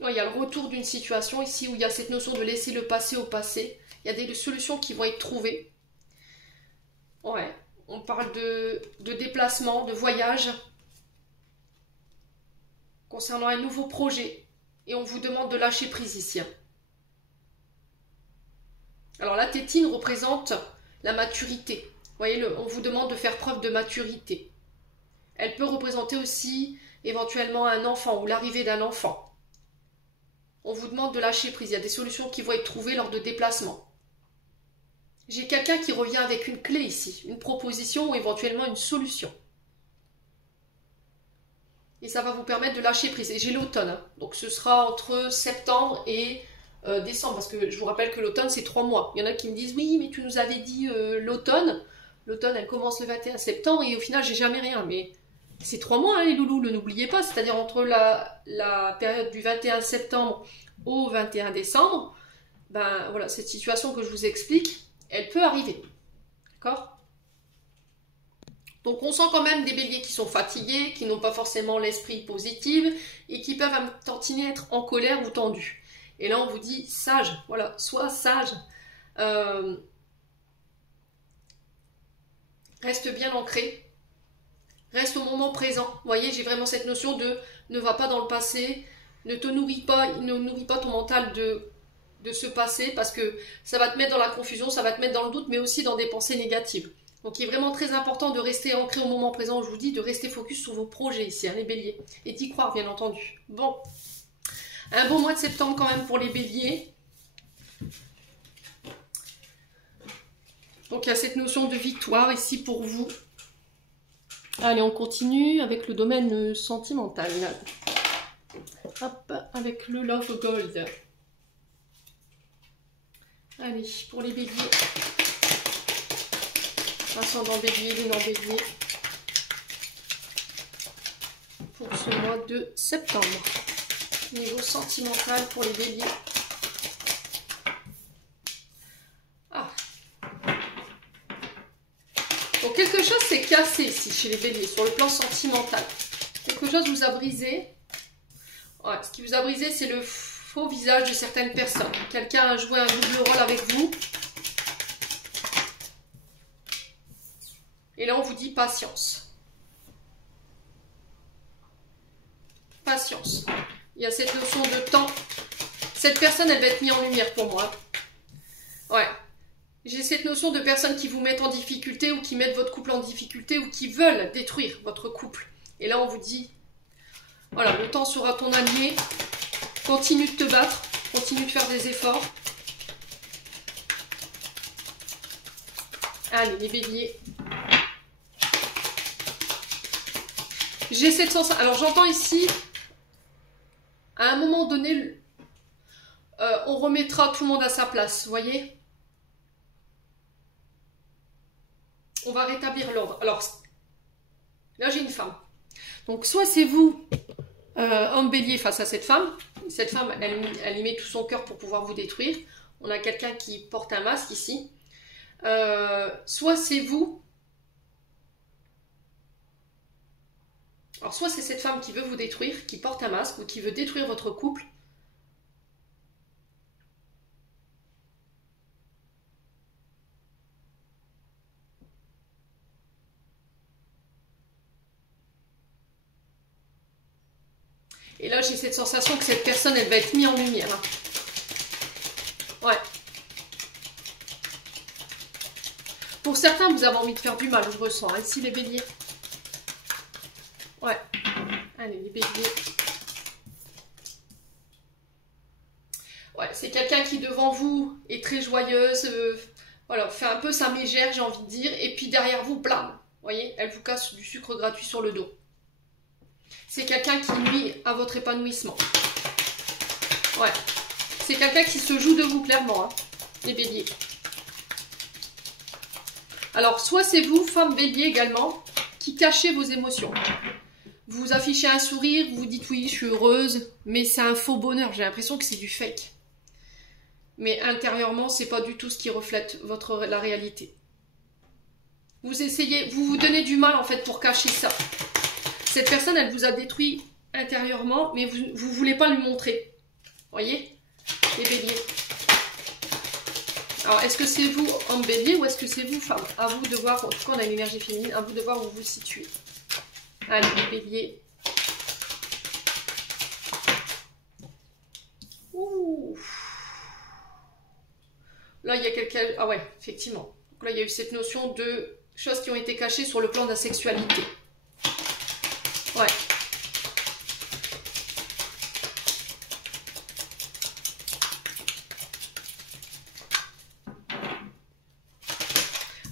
Ouais, il y a le retour d'une situation ici où il y a cette notion de laisser le passé au passé. Il y a des solutions qui vont être trouvées. Ouais, on parle de déplacement, de voyage concernant un nouveau projet. Et on vous demande de lâcher prise ici. Alors la tétine représente la maturité. Vous voyez, on vous demande de faire preuve de maturité. Elle peut représenter aussi éventuellement un enfant ou l'arrivée d'un enfant. On vous demande de lâcher prise. Il y a des solutions qui vont être trouvées lors de déplacements. J'ai quelqu'un qui revient avec une clé ici, une proposition ou éventuellement une solution. Et ça va vous permettre de lâcher prise. Et j'ai l'automne, hein. Donc ce sera entre septembre et décembre, parce que je vous rappelle que l'automne c'est 3 mois. Il y en a qui me disent oui mais tu nous avais dit l'automne. L'automne elle commence le 21 septembre et au final j'ai jamais rien. Mais c'est 3 mois hein, les loulous, ne l'oubliez pas. C'est-à-dire entre la période du 21 septembre au 21 décembre, ben voilà, cette situation que je vous explique, elle peut arriver. D'accord ? Donc on sent quand même des béliers qui sont fatigués, qui n'ont pas forcément l'esprit positif et qui peuvent un tantinet être en colère ou tendus. Et là on vous dit sage, voilà, sois sage. Reste bien ancré. Reste au moment présent. Vous voyez, j'ai vraiment cette notion de ne va pas dans le passé, ne nourris pas ton mental de ce passé parce que ça va te mettre dans la confusion, ça va te mettre dans le doute, mais aussi dans des pensées négatives. Donc il est vraiment très important de rester ancré au moment présent, je vous dis, de rester focus sur vos projets ici, hein, les béliers, et d'y croire bien entendu. Bon, un bon mois de septembre quand même pour les béliers. Donc il y a cette notion de victoire ici pour vous. Allez, on continue avec le domaine sentimental. Hop, avec le Love Gold. Allez, pour les béliers. Ascendant bélier, lune en bélier. Pour ce mois de septembre. Niveau sentimental pour les béliers. Ah. Donc quelque chose s'est cassé ici chez les béliers, sur le plan sentimental. Quelque chose vous a brisé. Ouais, ce qui vous a brisé, c'est le faux visage de certaines personnes. Quelqu'un a joué un double rôle avec vous. Et là, on vous dit patience. Patience. Il y a cette notion de temps. Cette personne, elle va être mise en lumière pour moi. Ouais. J'ai cette notion de personnes qui vous mettent en difficulté ou qui mettent votre couple en difficulté ou qui veulent détruire votre couple. Et là, on vous dit, voilà, le temps sera ton allié. Continue de te battre. Continue de faire des efforts. Allez, les béliers. J'ai cette sensation. Alors, j'entends ici, à un moment donné, on remettra tout le monde à sa place, vous voyez ? On va rétablir l'ordre. Alors, là, j'ai une femme. Donc, soit c'est vous, homme bélier, face à cette femme. Cette femme, elle y met tout son cœur pour pouvoir vous détruire. On a quelqu'un qui porte un masque ici. Soit c'est vous. Alors, soit c'est cette femme qui veut vous détruire, qui porte un masque, ou qui veut détruire votre couple. Et là, j'ai cette sensation que cette personne, elle va être mise en lumière. Hein. Ouais. Pour certains, vous avez envie de faire du mal, je ressens. Hein. Ici, les béliers. Ouais. Allez, les béliers. Ouais, c'est quelqu'un qui, devant vous, est très joyeuse. Voilà, fait un peu sa mégère, j'ai envie de dire. Et puis, derrière vous, blam. Vous voyez, elle vous casse du sucre gratuit sur le dos. C'est quelqu'un qui nuit à votre épanouissement. Ouais. C'est quelqu'un qui se joue de vous, clairement, hein, les béliers. Alors, soit c'est vous, femme bélier également, qui cachez vos émotions. Vous affichez un sourire, vous dites oui, je suis heureuse, mais c'est un faux bonheur. J'ai l'impression que c'est du fake. Mais intérieurement, c'est pas du tout ce qui reflète la réalité. Vous essayez, vous vous donnez du mal en fait pour cacher ça. Cette personne, elle vous a détruit intérieurement, mais vous ne voulez pas lui montrer. Voyez, les béliers. Alors, est-ce que c'est vous, homme bélier, ou est-ce que c'est vous, femme? À vous de voir, en tout cas, on a une énergie féminine, à vous de voir où vous vous situez. Allez, les béliers. Ouh. Là, il y a quelqu'un... Ah ouais, effectivement. Donc là, il y a eu cette notion de choses qui ont été cachées sur le plan de la sexualité. Ouais.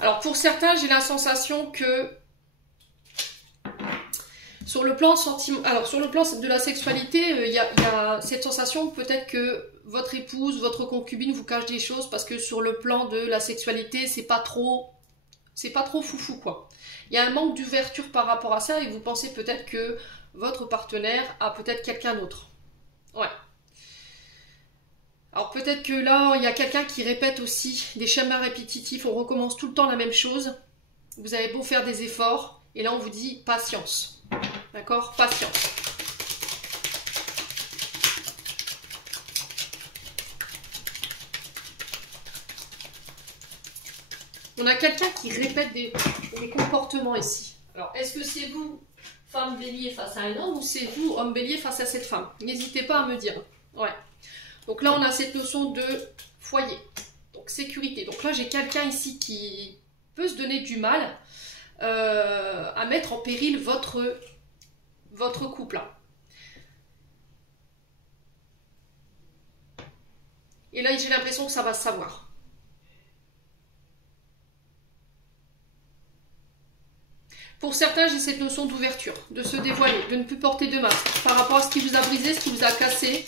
Alors, pour certains, j'ai la sensation que sur le plan sur le plan de la sexualité, il y a cette sensation peut-être que votre épouse, votre concubine vous cache des choses parce que sur le plan de la sexualité, c'est pas trop foufou quoi. Il y a un manque d'ouverture par rapport à ça et vous pensez peut-être que votre partenaire a peut-être quelqu'un d'autre. Ouais. Alors peut-être que là, il y a quelqu'un qui répète aussi des schémas répétitifs, on recommence tout le temps la même chose. Vous avez beau faire des efforts, et là on vous dit patience. D'accord? Patience. On a quelqu'un qui répète des comportements ici. Alors, est-ce que c'est vous, femme bélier, face à un homme, ou c'est vous, homme bélier, face à cette femme? N'hésitez pas à me dire. Ouais. Donc là, on a cette notion de foyer. Donc, sécurité. Donc là, j'ai quelqu'un ici qui peut se donner du mal à mettre en péril votre couple. Et là, j'ai l'impression que ça va se savoir. Pour certains, j'ai cette notion d'ouverture, de se dévoiler, de ne plus porter de masque. Par rapport à ce qui vous a brisé, ce qui vous a cassé,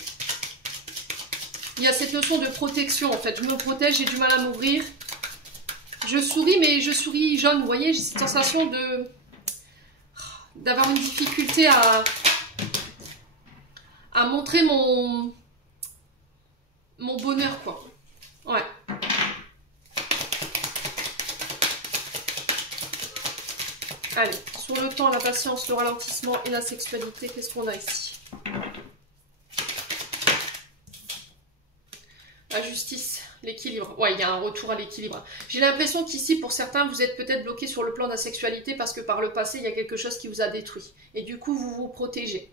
il y a cette notion de protection en fait. Je me protège, j'ai du mal à m'ouvrir. Je souris, mais je souris jaune. Vous voyez, j'ai cette sensation d'avoir une difficulté à montrer mon bonheur, quoi. Ouais. Allez, sur le temps, la patience, le ralentissement et la sexualité, qu'est-ce qu'on a ici? La justice, l'équilibre. Ouais, il y a un retour à l'équilibre. J'ai l'impression qu'ici, pour certains, vous êtes peut-être bloqué sur le plan de la sexualité parce que par le passé, il y a quelque chose qui vous a détruit. Et du coup, vous vous protégez.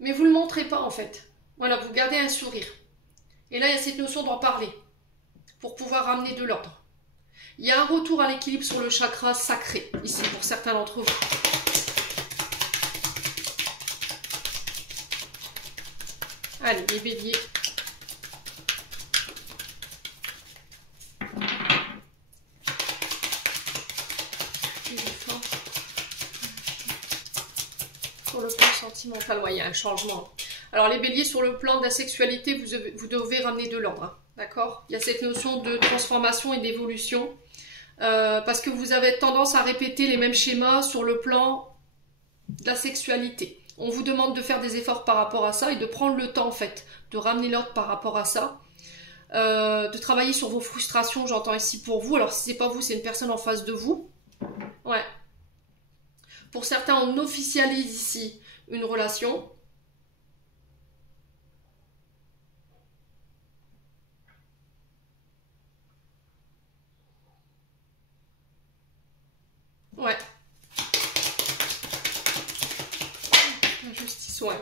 Mais vous ne le montrez pas, en fait. Voilà, vous gardez un sourire. Et là, il y a cette notion d'en parler pour pouvoir ramener de l'ordre. Il y a un retour à l'équilibre sur le chakra sacré, ici, pour certains d'entre vous. Allez, les béliers. Sur le plan sentimental, ouais, il y a un changement. Alors, les béliers, sur le plan de la sexualité, vous devez ramener de l'ordre. Hein, d'accord? Il y a cette notion de transformation et d'évolution. Parce que vous avez tendance à répéter les mêmes schémas sur le plan de la sexualité. On vous demande de faire des efforts par rapport à ça et de prendre le temps en fait, de ramener l'ordre par rapport à ça, de travailler sur vos frustrations, j'entends ici pour vous. Alors si c'est pas vous, c'est une personne en face de vous. Ouais. Pour certains, on officialise ici une relation. Ouais. La justice, ouais.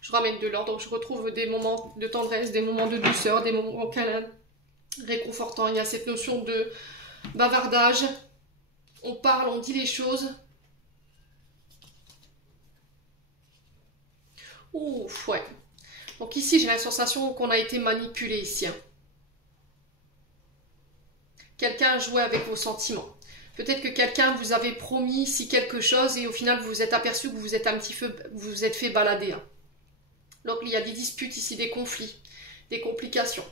Je ramène de l'ordre, donc je retrouve des moments de tendresse, des moments de douceur, des moments câlins, réconfortants. Il y a cette notion de bavardage. On parle, on dit les choses. Ouf, ouais. Donc ici, j'ai la sensation qu'on a été manipulé ici. Hein. Quelqu'un a joué avec vos sentiments. Peut-être que quelqu'un vous avait promis ici quelque chose et au final, vous vous êtes aperçu que vous vous êtes fait balader. Hein. Donc il y a des disputes ici, des conflits, des complications.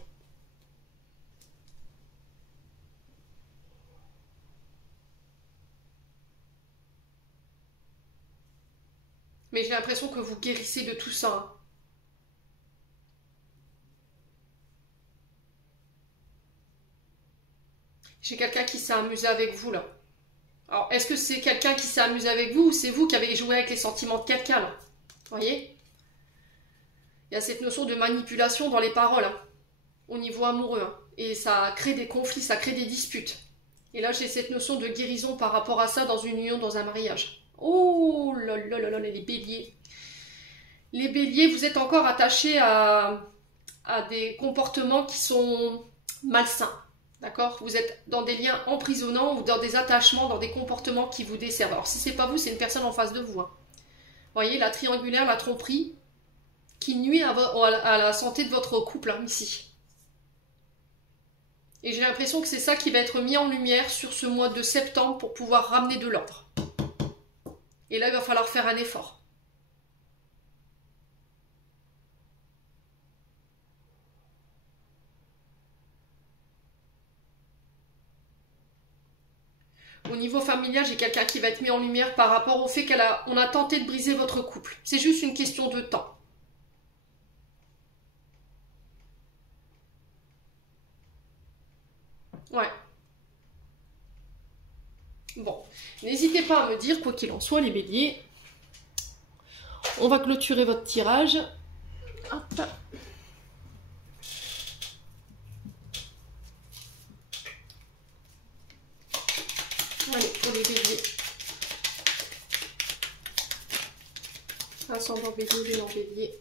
Mais j'ai l'impression que vous guérissez de tout ça. Hein. J'ai quelqu'un qui s'est amusé avec vous là. Alors, est-ce que c'est quelqu'un qui s'est amusé avec vous ou c'est vous qui avez joué avec les sentiments de quelqu'un là? Vous voyez? Il y a cette notion de manipulation dans les paroles, hein, au niveau amoureux. Hein, et ça crée des conflits, ça crée des disputes. Et là, j'ai cette notion de guérison par rapport à ça dans une union, dans un mariage. Oh là là là là, les béliers. Les béliers, vous êtes encore attachés à des comportements qui sont malsains. D'accord? Vous êtes dans des liens emprisonnants ou dans des attachements, dans des comportements qui vous desservent. Alors, si c'est pas vous, c'est une personne en face de vous. Hein. Vous voyez, la triangulaire, la tromperie, qui nuit à la santé de votre couple, hein, ici. Et j'ai l'impression que c'est ça qui va être mis en lumière sur ce mois de septembre pour pouvoir ramener de l'ordre. Et là, il va falloir faire un effort. Au niveau familial, j'ai quelqu'un qui va être mis en lumière par rapport au fait qu'on a tenté de briser votre couple. C'est juste une question de temps. Ouais. Bon, n'hésitez pas à me dire, quoi qu'il en soit, les béliers. On va clôturer votre tirage. Hop. Allez, pour les béliers. Ascendant bélier, bilan bélier.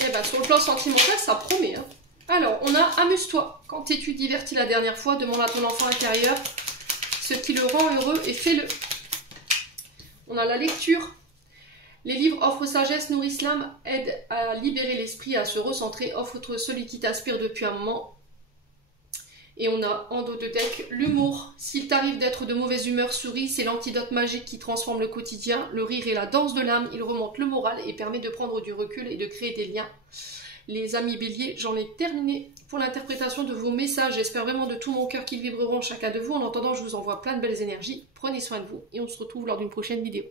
Eh ben, sur le plan sentimental, ça promet. Hein. Alors, on a amuse-toi. Quand t'es-tu diverti la dernière fois, demande à ton enfant intérieur ce qui le rend heureux et fais-le. On a la lecture. Les livres offrent sagesse, nourrissent l'âme, aident à libérer l'esprit, à se recentrer, offrent celui qui t'aspire depuis un moment. Et on a en dos de deck l'humour. S'il t'arrive d'être de mauvaise humeur, souris, c'est l'antidote magique qui transforme le quotidien. Le rire est la danse de l'âme, il remonte le moral et permet de prendre du recul et de créer des liens. Les amis béliers, j'en ai terminé pour l'interprétation de vos messages. J'espère vraiment de tout mon cœur qu'ils vibreront chacun de vous. En attendant, je vous envoie plein de belles énergies. Prenez soin de vous et on se retrouve lors d'une prochaine vidéo.